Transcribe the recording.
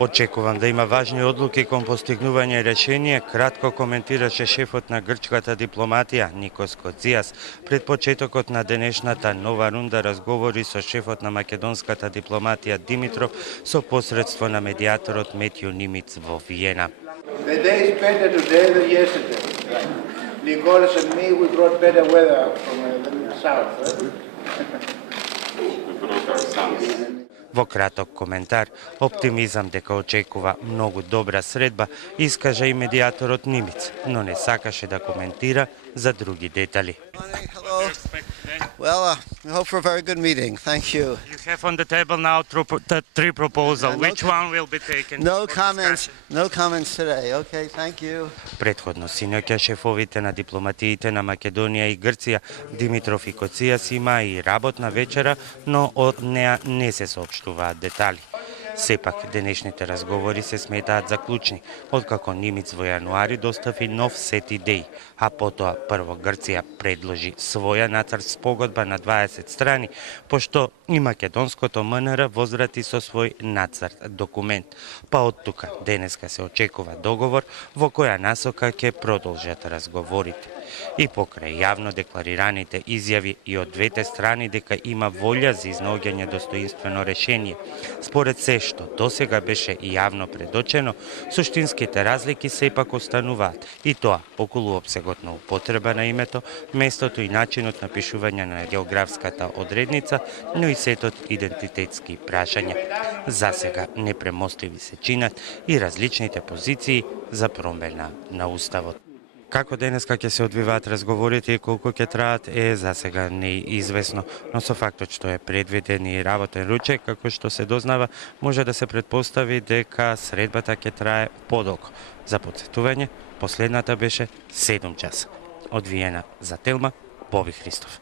Очекувам да има важни одлуки кон постигнување решение, кратко коментираше шефот на грчката дипломатија Никос Коцijas пред почетокот на денешната нова рунда разговори со шефот на македонската дипломатија Димитров со посредство на медиаторот Метју Нимиц во Виена. The day is better today than yesterday. Nicolas and me, we brought better weather from the south. Во краток коментар, оптимизам дека очекува многу добра средба, искажа и медиаторот Нимиц, но не сакаше да коментира за други детали. Hello. Well, we hope for a very good meeting. Thank you. You have on the table now three proposals. Which one will be taken? No comments. No comments today. Okay, thank you. Претходно синоќа шефовите на дипломатиите на Македонија и Грција Димитров и Коцijas има и работна вечера, но од неа не се соопштуваат детали. Сепак, денешните разговори се сметаат за клучни, откако Нимиц во јануари достави нов сет идеи, а потоа прво Грција предложи своја нацрт спогодба на 20 страни, пошто и македонското МНР возврати со свој нацрт документ. Па од тука денеска се очекува договор во која насока ќе продолжат разговорите. И покрај јавно декларираните изјави и од двете страни дека има волја за изнаоѓање достоинствено решение, според се што досега беше и јавно предочено, суштинските разлики сепак остануваат, и тоа околу опсегот на употреба на името, местото и начинот на пишување на географската одредница, но и сетот идентитетски прашања. Засега непремостиви се чинат и различните позиции за промена на Уставот. Како денеска ќе се одвиваат разговорите и колку ќе траат е засега неизвестно, но со фактот што е предвиден и работен ручек, како што се дознава, може да се претпостави дека средбата ќе трае подолго. За потсетување, последната беше 7 часа. Од Виена за Телма, Боби Христов.